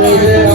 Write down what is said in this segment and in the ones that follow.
जय जय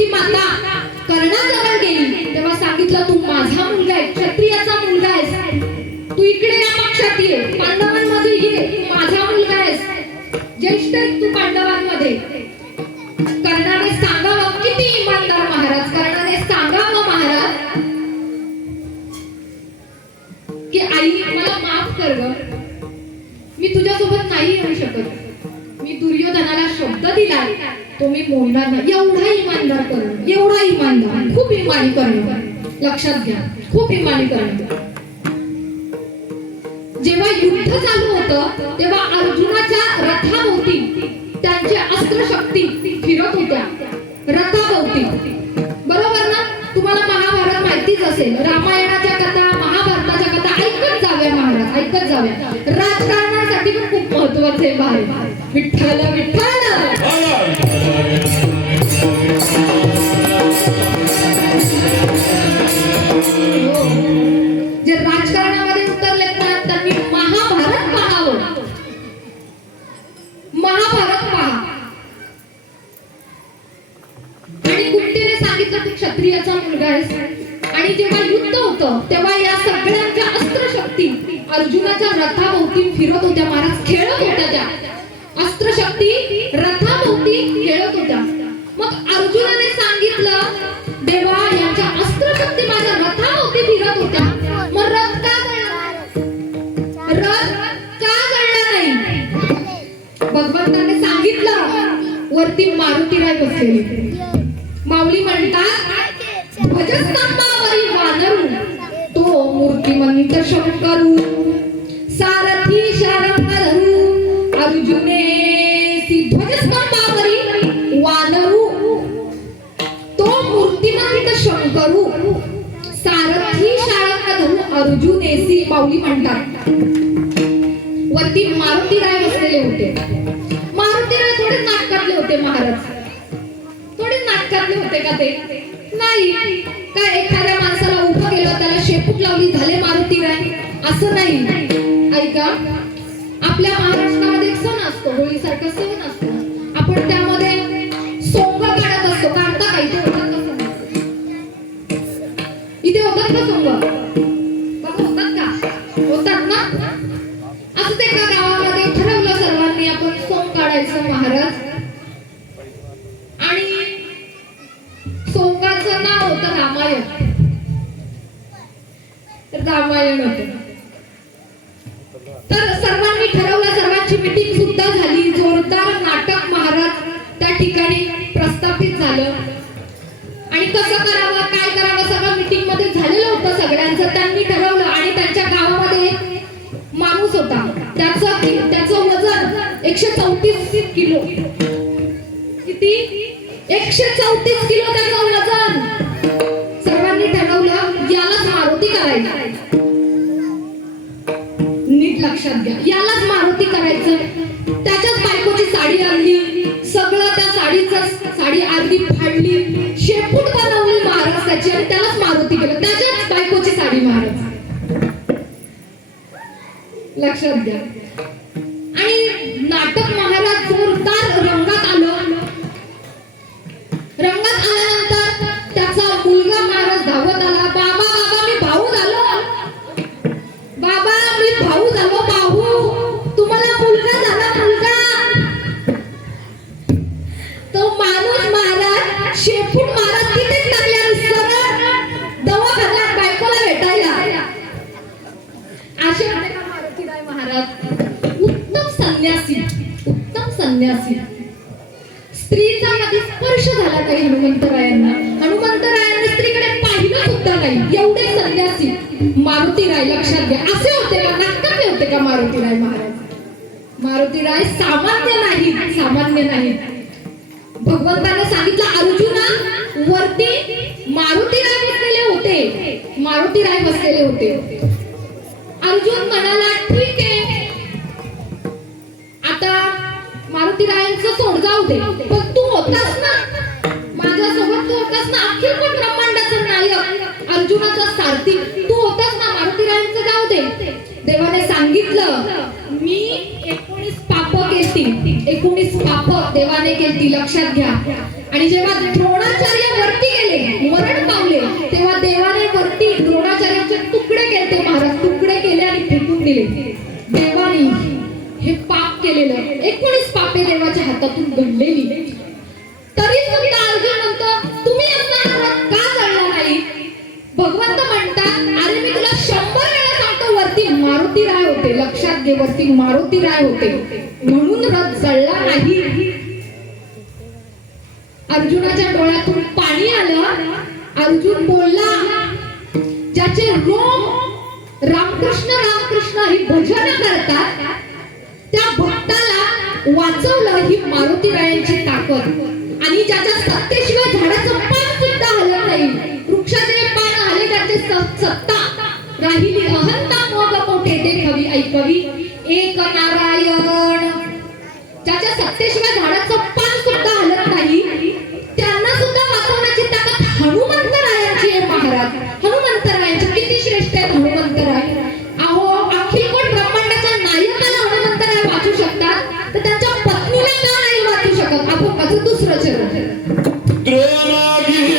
ती माता कर्णाजवळ गेली. तेव्हा सांगितलं तू माझा मुलगा आहे क्षत्रियाचा मुलगा आहेस. तू इकडे या पक्षात ये. पांडवांमध्ये ये. तू माझा मुलगा आहेस. ज्येष्ठ तू पांडवांमध्ये. कर्णाने सांगावं किती इमानदार महाराज कर्णाने सांगावं महाराज की आई मला माफ कर ग. मी तुझ्यासोबत नाही येऊ शकत. मी दुर्योधनाला शब्द दिला तुम्ही मी मोडणार नाही. एवढा इमानदार करणं एवढा इमानदार खूप इमानी करणं. लक्षात घ्या खूप इमानी करणं. जेव्हा युद्ध चालू होतं तेव्हा अर्जुनाच्या रथाभोवती त्यांची अस्त्रशक्ती फिरत रथाभोवती फिरत होत्या महाराज खेळत होत्या त्या. अस्त्रशक्ती रथाभोवती खेळत होत्या. मग अर्जुनाने सांगितलं देवा यांच्या अस्त्रशक्ती माझ्या रथाभोवती फिरत होत्या. मग रथ का जळला रथ का जळला नाही? भगवंताने सांगितलं वरती मारुतीराय बसलेली. माऊली म्हणतात भजस्तंभावरील वानरू तो मूर्तिमंत शंकरू सारथी शारंग अर्जुने ध्वजस्तंभावरील वानरू. तो मूर्तिमंत शंकरू. सारथी शारंग अर्जुनेसी पाऊली म्हणतात. वरती मारुतीराय बसलेले होते. मारुतीराय थोडे नाटकातले होते महाराज. थोडे नाटकातले होते का ते? नाही. काय एखाद्या माणसाला उभं केलं त्याला शेपूट लावली झाले मारुतीराय? असं नाही. आपल्या महाराष्ट्रामध्ये एक सण असतो होळीसारखा सण असतो. आपण त्यामध्ये सोंग काढत असतो. काढता का? इथे होतात का सोंग? इथे होतात का सोंग? होतात का? होतात ना? असंच एका गावामध्ये ठरवलं सर्वांनी आपण सोंग काढायचं महाराज. आणि सोंगाचं नाव होतं रामायण. रामायण होतं. कसं करावं काय करावं? सगळं मीटिंगमध्ये झालेलं होतं सगळ्यांचं. त्यांनी ठरवलं आणि त्यांच्या गावामध्ये एक माणूस होता. त्याचं त्याचं वजन एकशे चौतीस किलो. किती? एकशे चौतीस किलो त्याचं वजन. सर्वांनी ठरवलं यालाच मारुती करायचं. नीट लक्षात घ्या. यालाच मारुती करायचं. त्याच्याच बायकोची साडी आणली लक्षात घ्या. स्त्रीचा आधी स्पर्श झाला काही हनुमंतरायांना. हनुमंतरायांना स्त्रीकडे पाहिलं सुद्धा नाही. एवढे संन्यासी. मारुती राय लक्षात घ्या. असे होते का? नाटकाने होते का मारुती राय महाराज? मारुती राय सामान्य नाही. सामान्य नाही. भगवंताने सांगितलं अर्जुना वरती मारुती राय बसलेले होते. मारुती राय बसलेले होते. अर्जुन म्हणाला ठीक आहे. आता मारुती रायांचं तोडगाव दे. आरती तू होतास ना मारुतीरायांचं जाऊ दे. देवाने सांगितलं मी एकोणीस पाप केलती. एकोणीस पाप देवाने केलती लक्षात घ्या. आणि जेव्हा द्रोणाचार्य वरती गेले मरण पावले तेव्हा देवाने वरती द्रोणाचार्याचे तुकडे केले महाराज. तुकडे केले आणि फेकून दिले. देवाने हे पाप केलेलं एकोणीस पापे देवाच्या हातातून घडलेली तरी सुद्धा लक्षात घे मारुती राय होते. म्हणून रथ जळला नाही. अर्जुनाच्या डोळ्यातून पाणी आलं. अर्जुन बोलला ज्याचे रोम रामकृष्ण रामकृष्ण ही भजन करतात त्या भक्ताला वाचवलं ही मारुती रायांची ताकद. आणि ज्याच्या सत्तेशिवाय झाडाचं पान सुद्धा हलत नाही. वृक्षाचे पान आले त्याचे सत्ता राहिली. अहंता मोग मोठे ते कवी ऐकवी. एक नारायण. ज्याच्या सत्तेशिवाय झाडाचं पान सुद्धा हलत नाही त्यांना सुद्धा वाचवण्याची ताकद हनुमंतरायांची आहे महाराज. हनुमंतरायांची किती श्रेष्ठ आहे हनुमंतराय अहो अखिल कोण ब्रह्मांडाच्या नायकाला हनुमंतराय वाचू शकतात? तर त्यांच्या पत्नीला का नाही वाचू शकत? आपण माझं दुसरं चरण. द्रोणागिरी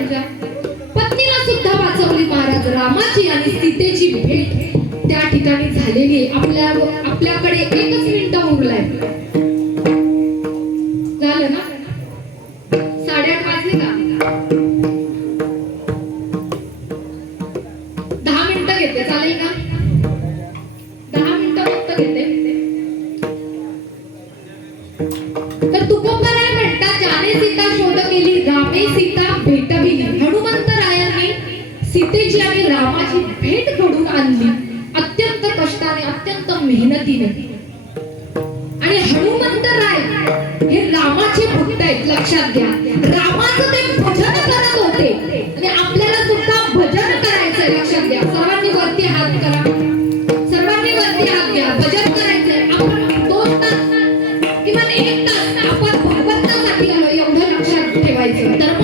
वाचू पत्नीला सुद्धा वाचवली महाराज रामाची आणि सीतेची भेट. त्या ठिकाणी झालेली आपल्या आपल्याकडे एकच मिनिट मेहनतीने. आणि हनुमंत राय हे रामाचे भक्त आहेत लक्षात घ्या. रामाचं ते भजन करत होते. आणि आपल्याला सुद्धा भजन करायचंय लक्षात घ्या. सर्वांनी वरती हात करा. सर्वांनी वरती हात घ्या. भजन करायचंय. आपण दोन तास एक तास आपण भगवंतासाठी एवढं लक्षात ठेवायचं तर